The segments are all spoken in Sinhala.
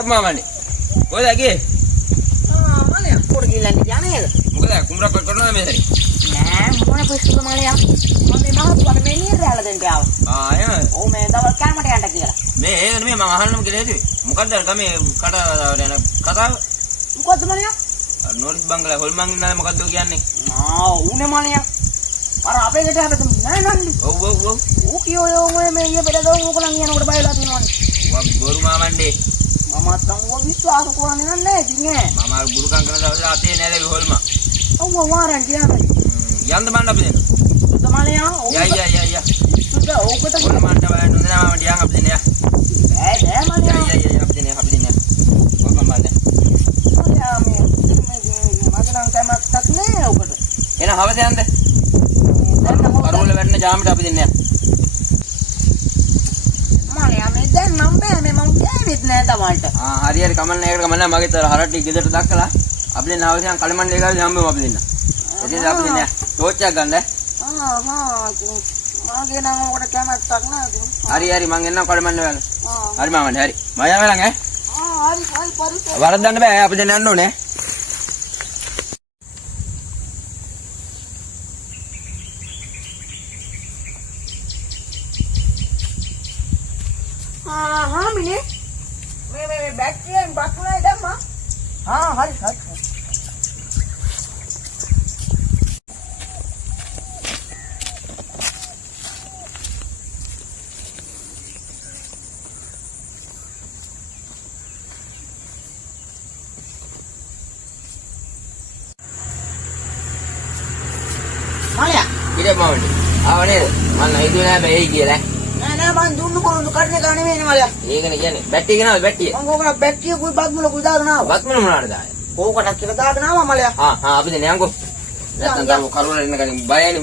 Siap mamane. Koy lagi. Mana pur gila ni jane ya. Moga kumra kol korna me sari. Nah, mana pus tu mana ya. Mana mah bukan menir ala den dia. Ya. Oh, me dawal kan mate anta kira. Me me mama ahanam kile di. Mukadda kami kata kata මොකද්ද මලයා? නෝරිස් බංගලා හොල්මන් ඉන්නද මොකද්ද කියන්නේ? ඌනේ මලයා. අර අපේ ගෙට හැබැයි නෑ නන්නේ. ඔව් ඔව් ඔව්. ඌ කියෝ යෝ මේ ඊයේ පෙරේද ඕකලන් යනකොට බයලා තියෙනවනේ. වා බොරු මාමණ්ඩේ. මමත් නම් ඌ විශ්වාස කරන්නේ නැහැ ඉතින් ඈ. මම අර ගුරුකම් කරන දවසේ අතේ නෑලේ හොල්මන්. ඔව් වාරන් කියන්නේ. යන්න බන්න අපි දෙන්න. සුද මලයා. යා. සුද ඕකට හොල්මන්ට බයන්න හොඳ නෑ මම ඩියන් අපි දෙන්න යා. බෑ මලයා. යා අපි දෙන්න. කොහොමද මල්ලේ? එන හවස යන්න. දැන් නම් කරවල වැටෙන ජාමට අපි දෙන්න යන්න. මලයා මේ දැන් නම් බෑ මේ මං කෑවෙත් නෑ තමන්ට. හරි කමන්නේ ඒකට කමන්නේ මගේ තර හරටි ගෙදරට දක්කලා අපි දෙන්න හවස යන් කලමණ්ඩේ ගාවේ හම්බෙමු අපි දෙන්න. එතෙන් අපි දෙන්න ටෝච් එකක් ගන්න. මගේ නම් ඔකට කැමැත්තක් නෑ ඉතින්. හරි මං එන්නම් කලමණ්ඩේ වල. හරි මාමනේ හරි. මම යනවා ඈ. හරි පරිසර. වරද්දන්න බෑ අපි දෙන්න යන්න ඕනේ. මිනේ මේ බැක්ටීරියෙන් බක්ුණායි දැම්මා. හරි. මලයා ඉතින් මාමනේ ආව නේද? මම නයිදුවේ නෑ බෑයි කියලා. නෑ මං දුන්නු කරුණු කඩන එක නෙමෙයි මලයා. ඒකනේ කියන්නේ. බැට්ටි ගෙනාවද බැට්ටිය? මං ඕක බැක්ටීරිය කුයි බත්මුල කුයි දාගෙන ආවා. බත්මන මොනවාද දාන්නේ? ඕකට කියලා දාගෙන ආවා මලයා. අපි දෙන්න යන්කෝ. නැත්තම් තාම කරවල එන්න ගනින් බයනේ.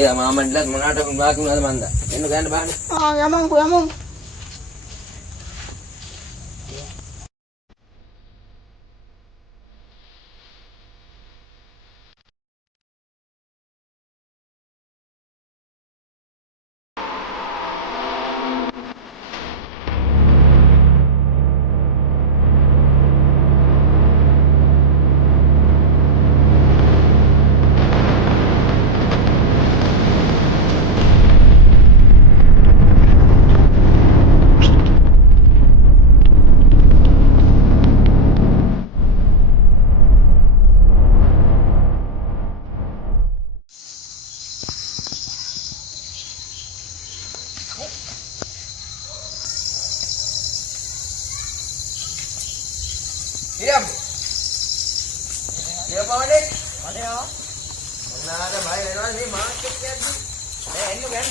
ඒ මාමන්ඩලත් මොනවාට වාකි වුණාද මන්ද. එන්න ගන්න බෑනේ. යමු. මාමනේ. මලයා. මොනාද බය වෙනවද මේ මාත් එක්ක යද්දි? එන්න ගන්න.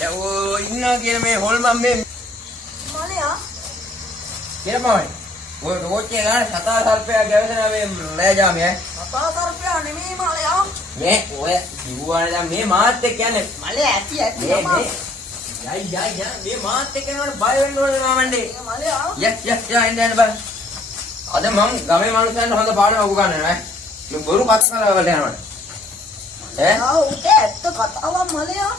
ලෝ ඉන්නවා කියන මේ හොල්මන් මේ මලයා. කියපමයි. ඔය රෝචේ ගාන සතා සර්පයා ගැවසන මේ ලෑජාමේ ඈ. සතා සර්පයා නෙමෙයි මලයා. මේ ඔය කිව්වානේ දැන් මේ මාත් එක්ක යන්නේ. මලයා ඇති යයි මේ මාත් එක්ක යනකොට බය වෙන්න ඕනේ මාමණ්ඩේ. මලයා. එන්න බෑ. අද මම ගමේ මිනිස්සුන්ට හොඳ පාඩමක් උගන්වනවා ඈ. මේ බොරු කතා කරවල යනවා. උට ඇත්ත කතාවක් මලයා.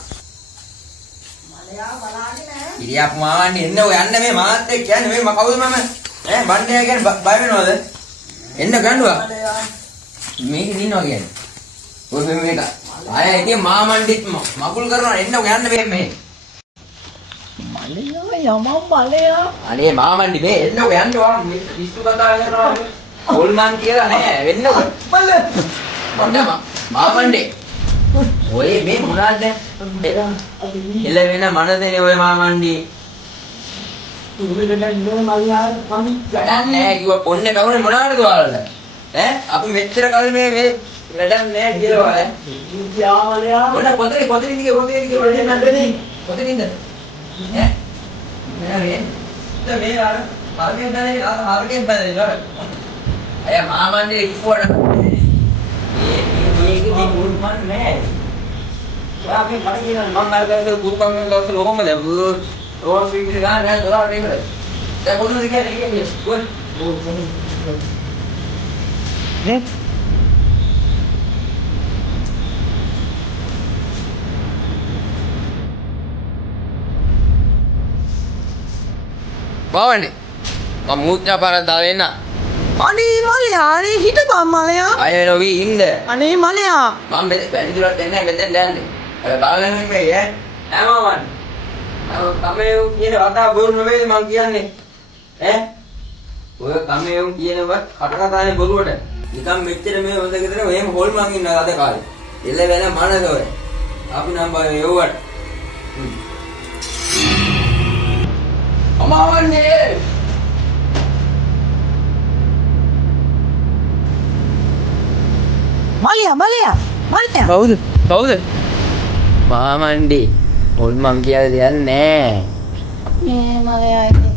මලයා බලාගෙන නෑ. ඉරියක් මාවන්නේ එන්න ඔය යන්න මේ මාත් එක්ක යන්නේ මේ කවුද මම? බණ්ඩේ කියන්නේ බය වෙනවද? එන්න ගන්නවා. මලයා. මේක දිනනවා කියන්නේ. ඔය මේක. ආය ඉතින් මාමණ්ඩිත් මකුල් කරනවා එන්න ඔය යන්න මේ. මලයා මලයා. අනේ මාමණ්ඩි මේ එන්න ඔය යන්න ඕන මේ පිස්සු කතා කරනවා. හොල්මන් කියලා නෑ වෙන්න ඔය. මල්ල. මාමණ්ඩේ. ඔය මේ මොනවාද? එළ වෙන මනසනේ ඔය මාමණ්ඩි. නෑ කිව්වා පොන්නේ කවුනේ මොනවාටද ඔයාලට? අපි මෙච්චර කල් මේ වැඩක් නෑ කියලා ඈ. යාමලයා. ඔන්න කොතනින්ද නන්දනේ? කොතනින්ද? මේ අර මාර්ගෙන් බැලේ අය මාමන්ඩේ ඉක්ුවට මේක මුල්මන් නෑ. අපි මට කියන මම අරගෙන ගුරුකම් දවස් කොහොමද? ඕන විදිහට ගන්න නෑ දොරාට ඉවරයි. දැන් කොහොමද කියන්නේ? නේ බවන්නේ. මම මුත්‍යා පාරක් දාලා එන්න. අනේ මලයා අනේ හිටපන් මලයා. අය නොවි ඉන්න. අනේ මලයා. මම වැඩිදුරට එන්නේ මෙතෙන් දැන්නේ. අර බලන්න මේ ඈ. හැමෝම. කමේ කියන කතා බොරු නෙවෙයි මං කියන්නේ. ඈ. ඔය කමේ කියනවා කටකතානේ බොරුවට. නිකන් මෙච්චර මේ හොඳ ගෙදර මෙහෙම හොල්මන් ඉන්න අද කාලේ. එල්ල වෙන මනස ඔය. අපි නම් බය යවුවට. අමාවන්නේ. මලයා. කවුද? මාමණ්ඩි. හොල්මන් කියලා දෙයක් නෑ. මේ මලයා ඉතින්